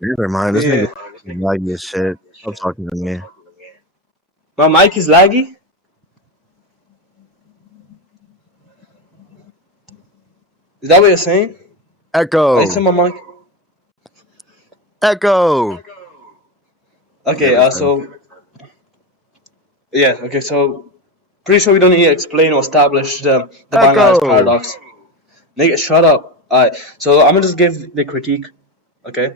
Never mind. This nigga Yeah. is laggy as shit. Stop talking to me. My mic is laggy? Is that what you're saying? I said Echo. my mic. Echo. Yeah, Okay, that's better. so yeah, okay, so pretty sure we don't need to explain or establish the divine lies Echo. paradox. Nigga, shut up. Alright, so I'm gonna just give the critique, okay?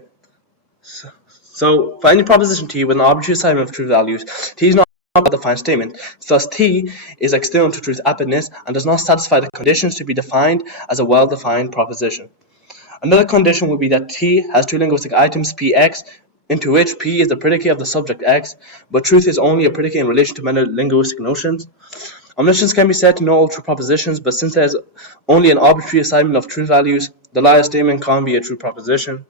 So for any proposition T with an arbitrary assignment of true values, T is not a defined statement. Thus, T is external to truth aptness and does not satisfy the conditions to be defined as a well-defined proposition. Another condition would be that T has two linguistic items Px, into which P is the predicate of the subject X, but truth is only a predicate in relation to many linguistic notions. Omniscience can be said to know all true propositions, but since there is only an arbitrary assignment of true values, the liar statement can't be a true proposition.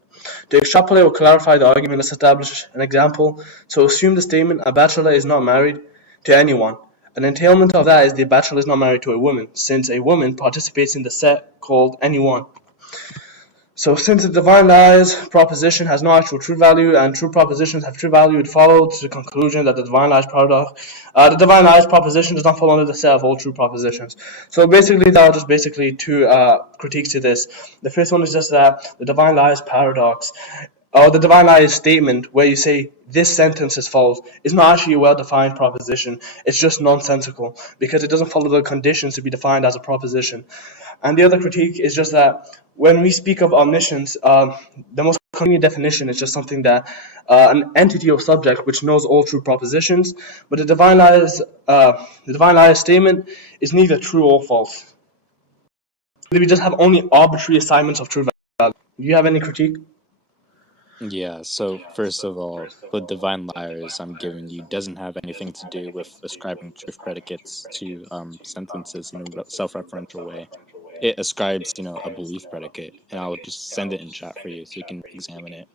To extrapolate or clarify the argument, let's establish an example. So assume the statement, a bachelor is not married to anyone. An entailment of that is the bachelor is not married to a woman, since a woman participates in the set called anyone. So since the divine lies proposition has no actual true value and true propositions have true value, it follows to the conclusion that the divine lies proposition does not fall under the set of all true propositions. So basically, that are just basically two critiques to this. The first one is just that the divine lies paradox, or the divine lies statement, where you say this sentence is false, is not actually a well-defined proposition. It's just nonsensical because it doesn't follow the conditions to be defined as a proposition. And the other critique is just that when we speak of omniscience, the most convenient definition is just something that an entity or subject which knows all true propositions. But the divine lies statement is neither true or false. We just have only arbitrary assignments of true value. Do you have any critique? Yeah, so first of all, the divine liars I'm giving you doesn't have anything to do with ascribing truth predicates to sentences in a self-referential way. It ascribes, a belief predicate, and I'll just send it in chat for you so you can examine it.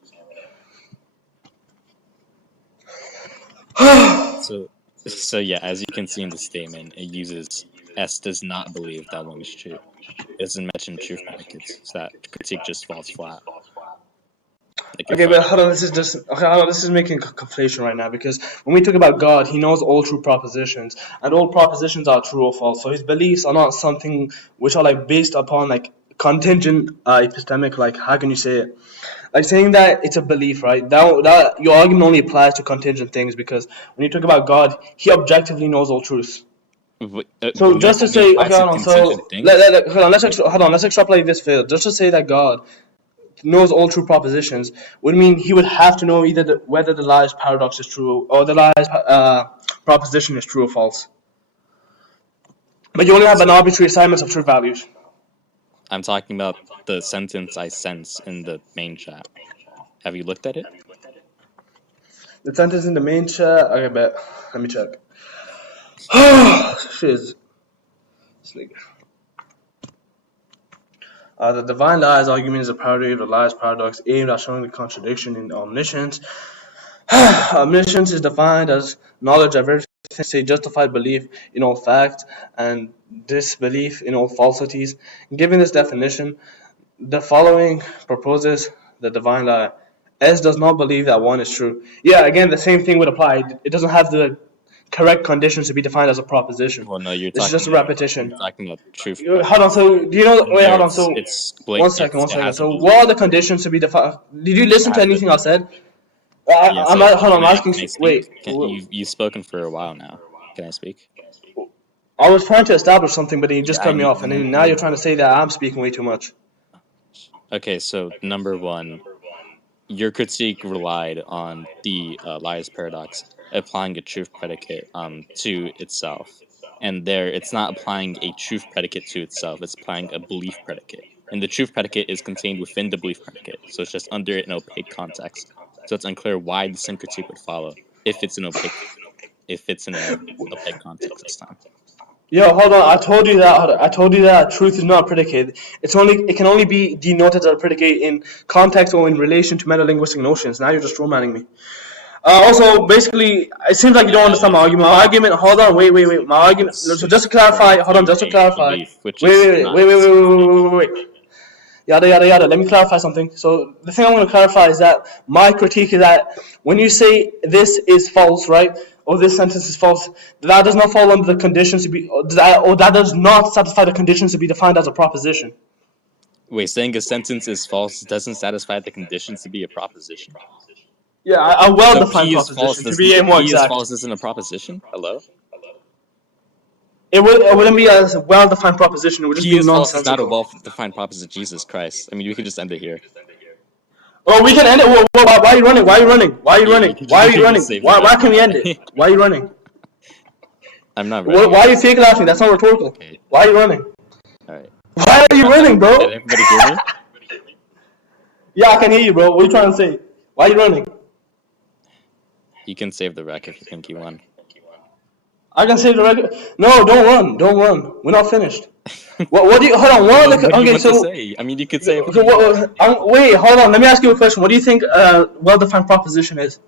So yeah, as you can see in the statement, it uses S does not believe that one is true. It doesn't mention truth predicates, so that critique just falls flat. Okay, but hold on. This is making a conflation right now because when we talk about God, He knows all true propositions, and all propositions are true or false. So His beliefs are not something which are like based upon like contingent epistemic. Like how can you say it? Like saying that it's a belief, right? That your argument only applies to contingent things because when you talk about God, He objectively knows all truths. So No, just to only say, okay, applies to hold on. So contingent things. hold on. Let's extrapolate this further. Just to say that God knows all true propositions would mean he would have to know either whether the lies paradox is true or the lies proposition is true or false. But you only have an arbitrary assignment of true values. I'm talking about the sentence I sent in the main chat. Have you looked at it? The sentence in the main chat. Okay, bet. Let me check. Shiz. The divine lies argument is a parody of the lies paradox aimed at showing the contradiction in omniscience. Omniscience is defined as knowledge of everything, say justified belief in all facts and disbelief in all falsities. Given this definition, the following proposes the divine lie. S does not believe that one is true. Yeah, again, the same thing would apply. It doesn't have the correct conditions to be defined as a proposition. Well, no, This is just a repetition. you're talking about truth Hold on. predicates. So do you know? And Wait, there, hold on. So it's one blank. second. One It second. has a So what are belief. the conditions to be defined? Did you It listen to has a anything I said? Yeah. So Hold on. I'm asking. can I Wait. speak? You've spoken for a while now. Can I speak? I was trying to establish something, but then you just Yeah, cut me off, and then now you're trying to say that I'm speaking way too much. Okay, so number one, your critique relied on the liar's paradox, applying a truth predicate to itself. And there, it's not applying a truth predicate to itself, it's applying a belief predicate. And the truth predicate is contained within the belief predicate, so it's just under an opaque context. So it's unclear why the same critique would follow if it's an opaque context this time. Yo, hold on. I told you that. I told you that truth is not a predicate. It can only be denoted as a predicate in context or in relation to metalinguistic notions. Now you're just romaning me. Also, basically, it seems like you don't understand my argument. My argument. Hold on. Wait. My argument. So just to clarify. Hold on. Just to clarify. Belief, which Wait, is wait, wait, not wait, wait, wait, necessarily wait, wait, wait, wait. yada yada yada. Let me clarify something. So the thing I want to clarify is that my critique is that when you say this is false, right, or this sentence is false, that does not fall under the conditions to be, or that does not satisfy the conditions to be defined as a proposition. Wait, saying a sentence is false doesn't satify the conditions to be a proposition? Yeah, a So well-defined P is false. proposition to be more P is exact. false isn't a proposition? Hello? It wouldn't be as a well-defined proposition. It would just P be is false is not a nonsensical. well-defined proposition. Jesus Christ. I mean, we could just end it here. Oh, we can end it. Why are you running? Why are you running? Why are you Yeah, running? Why are you you can running? just save the Why rest. can we end it? Why are you running? I'm not running. Why are you fake laughing? That's not rhetorical. Okay. Why are you running? Alright. Why are you running, bro? Did everybody hear me? Yeah, I can hear you, bro. What are you trying to say? Why are you running? You can save the wreck if you think you won. I can say the record. No, don't run. Don't run. We're not finished. What do you? Hold on. What do you want to say? I mean, you could say it. Wait, hold on. Let me ask you a question. What do you think a well-defined proposition is?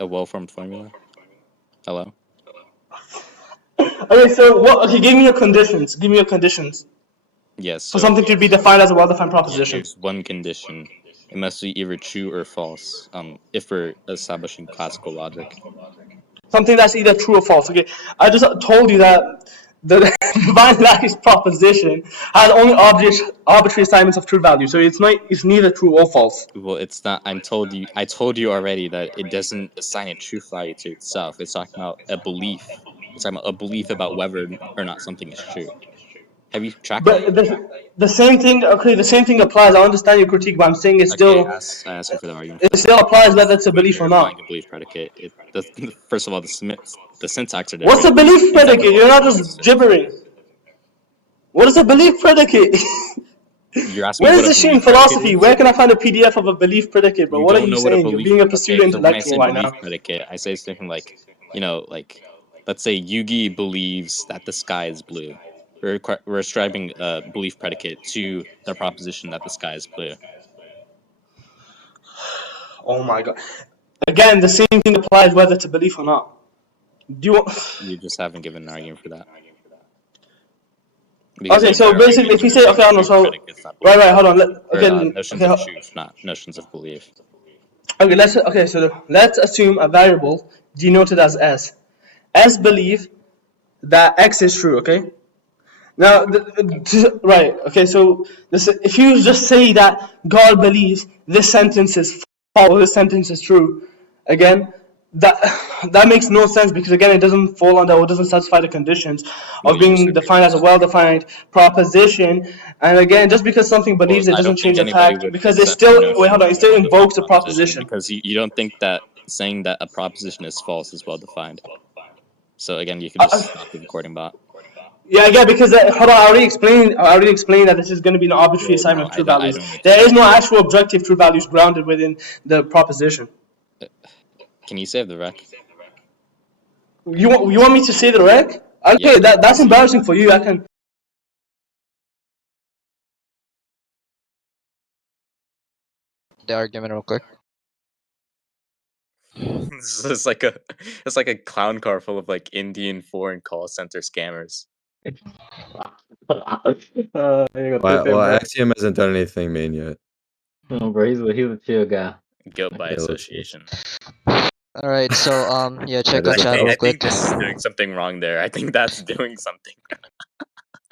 A well-formed formula? Hello? Okay, so what? Okay, give me your conditions. Give me your conditions Yes, for so something to be defined as a well-defined yeah, proposition. here's one condition. It must be either true or false, if we're establishing classical logic. Something that's either true or false. Okay, I just told you that the binary proposition has only arbitrary assignments of true value, so it's neither true or false. Well, it's not. I told you already that it doesn't assign a truth value to itself. It's talking about a belief. It's talking about a belief about whether or not something is true. Have you tracked that But yet? the same thing. Okay, the same thing applies. I understand your critique, but I'm saying Okay, I asked you for the argument it for that. still applies whether it's a When belief you're or applying not. a belief predicate, first of all, the syntax are What's different. a belief In general, predicate? You're not it just makes sense. gibbering. What is a belief predicate? You're asking me Where is what a this shit in belief predicate philosophy? is? Where can I find a PDF of a belief predicate, bro? You What are don't you know what a saying? You're belief. being a Okay, pseudo so when I say intellectual right belief now. predicate, I say something like, let's say Yugi believes that the sky is blue. We're ascribing a belief predicate to the proposition that the sky is blue. Oh my god. Again, the same thing applies whether it's a belief or not. Do you want... You just haven't given an argument for that. Because the Okay, so entire basically, argument if is you say, okay, assigning Arnold, truth so predicates, not right, belief hold on. predicates, or notions Okay, of truth, not notions of belief. so let's assume a variable denoted as s. S believe that x is true. Okay. Now, right. Okay, so if you just say that God believes this sentence is false or this sentence is true, again, that that makes no sense because again, it doesn't fall under or doesn't satisfy the conditions Well, of you just being agreed with defined as a that. well-defined proposition. And again, just because something Well, believes it I doesn't don't think change the anybody fact would because it accept the still wait, notion hold of on, it being a still well-defined invokes a proposition proposition. because you don't think that saying that a proposition is false is well-defined. So again, you could Uh, just stop the recording bot. yeah, because hold on, I already explained. that this is going to be an arbitrary Well, no, assignment of true I values. don't need to There hear is no that. actual objective true values grounded within the proposition. Can you save the rec? You want me to say the rec? Yes, Okay, that's please. embarrassing for you. I can. The argument real quick. This is it's like a clown car full of like Indian foreign call center scammers. Well, Axiom hasn't done anything mean yet. No, bro, he's a chill guy. Guilt by Yeah, association. All right, so yeah, Yeah, check the this is chat how. real I think quick. this is doing something wrong there. I think that's doing something.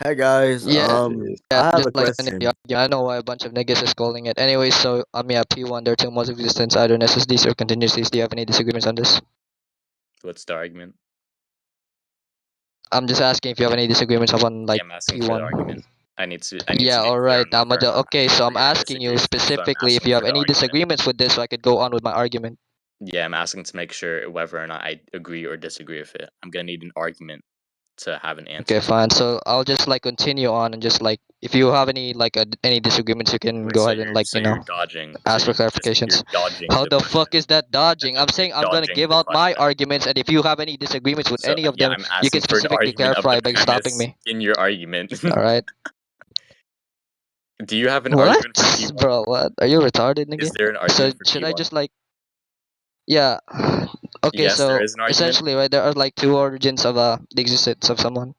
Hey guys, Yeah, Jeez. I have just a like ending the question. argument. I know why a bunch of niggas is calling it. Anyway, so yeah, P1, there are two modes of existence, either necessities or contingencies. Do you have any disagreements on this? What's the argument? I'm just asking if you have any disagreements upon Yeah, like I'm asking for the P1. argument. I need to Yeah, be all clear right. on whether or not Okay, I so I'm agree or asking you disagree. So I'm specifically if asking you for have the any argument. disagreements with this, so I could go on with my argument. Yeah, I'm asking to make sure whether or not I agree or disagree with it. I'm gonna need an argument to have an Okay, answer. fine. So I'll just like continue on and just like if you have any like any disagreements, you can Wait, go ahead and like so you're dodging. So ask for you're clarifications. dodging How the the question. fuck is that dodging? I'm saying You're I'm gonna dodging give the out my question. arguments, and if you have any disagreements with So any of yeah, them, I'm you can asking for an specifically argument of the clarify by stopping premise me. in your argument. All right. Do you have an What, argument for P1? bro? What? Are you retarded, Is nigga? there an So argument for should I P1? just like yeah? Okay, Yes, there so is an argument. essentially, right, there are like two origins of the existence of someone.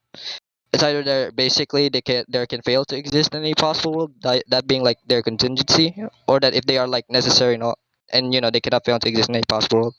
It's either there can fail to exist in a possible world, that being like their contingency, or that if they are like necessary, no, and they cannot fail to exist in a possible world.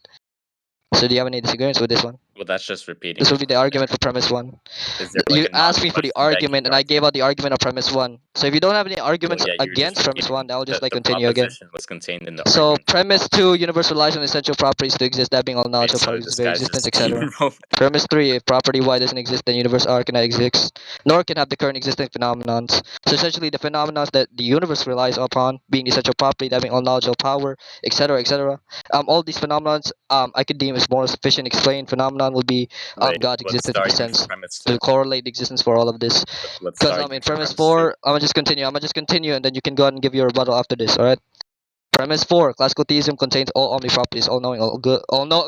So do you have any disagreements with this one? Well, that's just repeating This the would be the question argument there. for premise one. Is there like You a asked me for the non-question begging argument, the and I gave argument? out the argument of premise one. So if you don't have any Well, arguments yeah, you were just against premise repeating one, I'll just like the continue again. proposition was contained in the So argument for the premise two, proposition. universe relies on essential properties to exist, that being all knowledge Wait, of so properties this of very guy's existence, just etc. steamrolled. Premise three, if property Y doesn't exist, then universe R cannot exist, nor can have the current existing phenomenons. So essentially, the phenomenons that the universe relies upon, being the essential property, that being all knowledge, all power, etc., etc. All these phenomenons, I could deem as more sufficient explained phenomenon would be Wait, God's what's the existence in a argument for sense premise to two? correlate the existence for all of this. What's the Because in argument for premise premise two? four, I'm gonna just continue, and then you can go ahead and give your rebuttal after this. All right. Premise 4. Classical theism contains all omni properties, all knowing, all good, all know,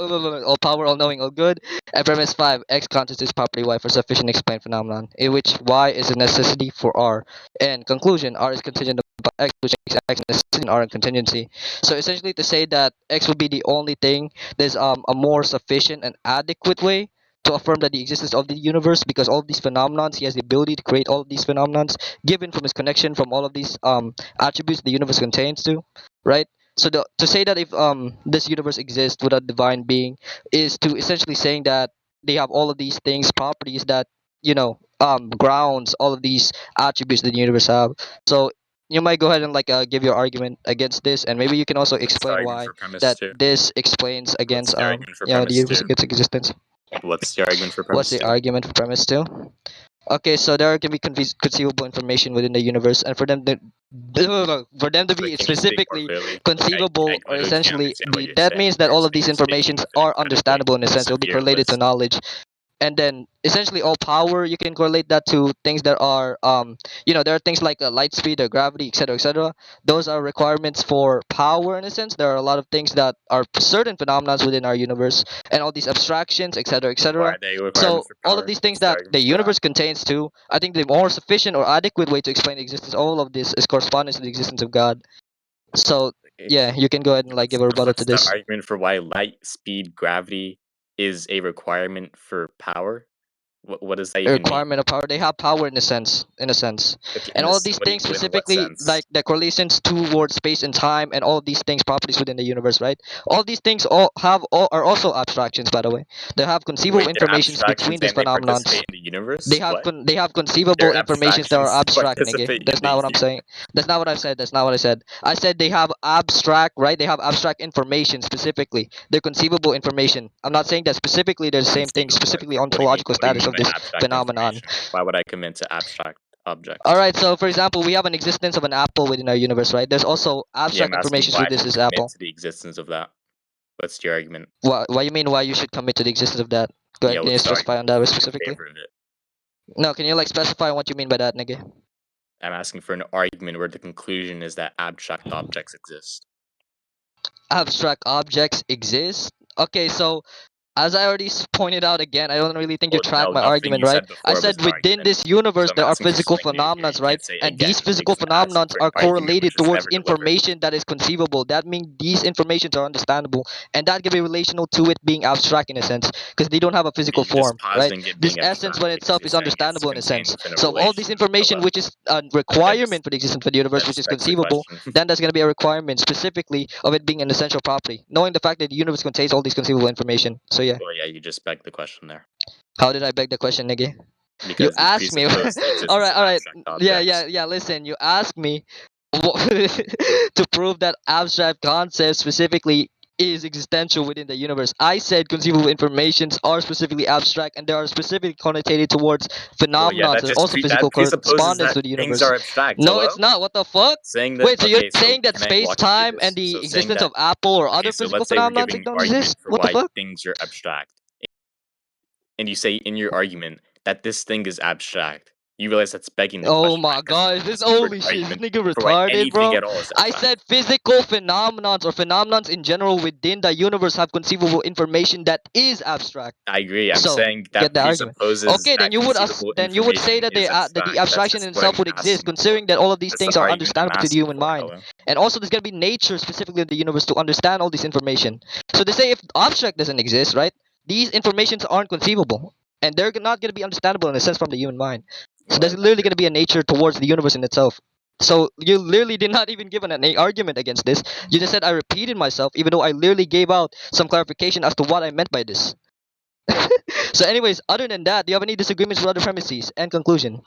all power, all knowing, all good. And premise 5. X constitutes property Y for sufficient explained phenomenon, in which Y is a necessity for R. And conclusion, R is contingent upon X, which makes X a necessity and R a contingency. So essentially to say that X would be the only thing, there's a more sufficient and adequate way to affirm that the existence of the universe, because all of these phenomenons, he has the ability to create all of these phenomenons given from his connection from all of these attributes the universe contains to, right? So to say that if this universe exists without divine being is to essentially saying that they have all of these things, properties that grounds all of these attributes that the universe have. So you might go ahead and like give your argument against this, and maybe you can also What's the explain argument why for premise that two? this explains What's against the argument for the premise universe two? against existence. What's the argument for What's premise the two? argument for premise two? Okay, so there can be conceivable information within the universe, and for them to Wait, be can you speak more specifically clearly? Like, I conceivable, or literally can't essentially understand what you're that saying. means that all of Can these you speak informations are infinitely understandable in a sense. It will be severe correlated to list? knowledge, and then essentially all power you can correlate that to things that are there are things like light speed or gravity, etc., etc. Those are requirements for power in a sense. There are a lot of things that are certain phenomena within our universe, and all these abstractions, etc., Why etc. are they requirements So for all of power? these things What's the that the arguments for that? universe contains too, I think the more sufficient or adequate way to explain the existence of all of this is correspondence to the existence of God. So yeah, you can go ahead and like give a rebuttal to What's the this. argument for why light, speed, gravity is a requirement for power? What does that A even mean? requirement of power, they have power in a sense, Okay, and in all of this, these what do things you, in what specifically sense? like the correlations towards space and time, and all of these things properties within the universe, right? All these things all are also abstractions, by the way. They have conceivable Wait, they're informations between abstractions these and they phenomenons. participate in the universe? What? They have conceivable They're informations that are abstractions abstract, nigga. participate in That's the not what I'm saying. That's not what I've said. That's not what I said. I said they have abstract, right? They have abstract information specifically. They're conceivable information. I'm not saying that specifically they're the same thing, conceivable specifically What do you mean? ontological What do you status mean of by this abstract phenomenon. information? Why would I commit to abstract All objects? right, so for example, we have an existence of an apple within our universe, right? There's also Yeah, abstract I'm asking information why with I this should is commit apple. to the existence of that. What's your argument? Why you mean why you should commit to the existence of that? Go Yeah, ahead, can you what's the specify argument on that in specifically? favor of it? No, can you like specify what you mean by that, nigga? I'm asking for an argument where the conclusion is that abstract objects exist. Abstract objects exist? Okay, so as I already pointed out again, I don't really think you Well, track no, my nothing argument, you right? said I before was said an within argument. this universe So I'm there are asking for physical something new here. phenomena, You right? can't say And these again physical because I'm asking phenomena for an are argument correlated which was towards never delivered. information that is conceivable. That means these informations are understandable, and that can be relational to it being abstract in a sense, because they don't have a physical You're just form, right? positing it This being essence abstract by because itself you're is saying it's understandable in a contained sense. within a So all this relation of information, a. which is a That's requirement for the existence of the universe, that which just is begs the conceivable, question. then there's going to be a requirement specifically of it being an essential property, knowing the fact that the universe contains all these conceivable information. So yeah. Well, yeah, you just begged the question there How did I beg the question, nigga? You because you asked me. presupposed the All existence right, of all right. abstract Yeah, objects. yeah, yeah. Listen, you asked me to prove that abstract concepts specifically is existential within the universe. I said conceivable informations are specifically abstract, and they are specifically connotated towards Well, yeah, phenomena and also that physical presupposes correspondence that to the things universe. are abstract. No, it's Hello, not. What the fuck? saying that. Wait, so you're Okay, so saying that can I walk you through space-time and this? the So saying existence that. of Apple or Okay, other so physical let's say we're phenomena giving don't argument exist? for What the why fuck? things are abstract, and you say in your argument that this thing is abstract. You realize that's begging the Oh question, right? my Because you're god, this asking for an holy shit, this argument nigga for why retarded, anything bro. at all is I abstract. said physical phenomenons or phenomenons in general within the universe have conceivable information that is abstract. I agree. I'm So saying get that the argument. presupposes Okay, then that conceivable conceivable then you would say information that is that the abstract. That's abstraction in just what I'm itself would exist, asking for. considering that all of these That's the things are argument I'm understandable to the asking human for. mind. Hello. And also there's gonna be nature specifically in the universe to understand all this information. So they say if abstract doesn't exist, right? These informations aren't conceivable. and they're not gonna be understandable in a sense from the human mind. So Well, there's literally gonna be a nature towards the universe in itself. So you literally did not even give an argument against this. You just said I repeated myself, even though I literally gave out some clarification as to what I meant by this. So, anyways, other than that, do you have any disagreements with other premises and conclusion?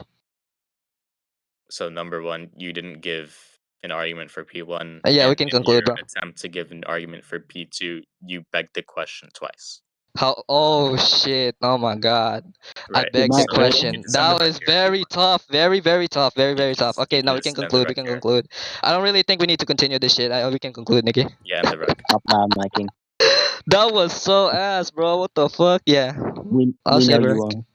so number one, you didn't give an argument for P1, Yeah, we and can in your conclude, bro. attempt to give an argument for P2, you begged the question twice. How? Oh shit! Oh my god! I Right. beg the might So you question. need to sound That the was record. very tough. Very, very tough. Very, very tough. Okay, You now need we to can stand the conclude. We can record. conclude. I don't really think we need to continue this shit. We can conclude, Nikki. Yeah, and the rug. Stop miming. That was so ass, bro. What the fuck? Yeah. We I'll know save her. you won't.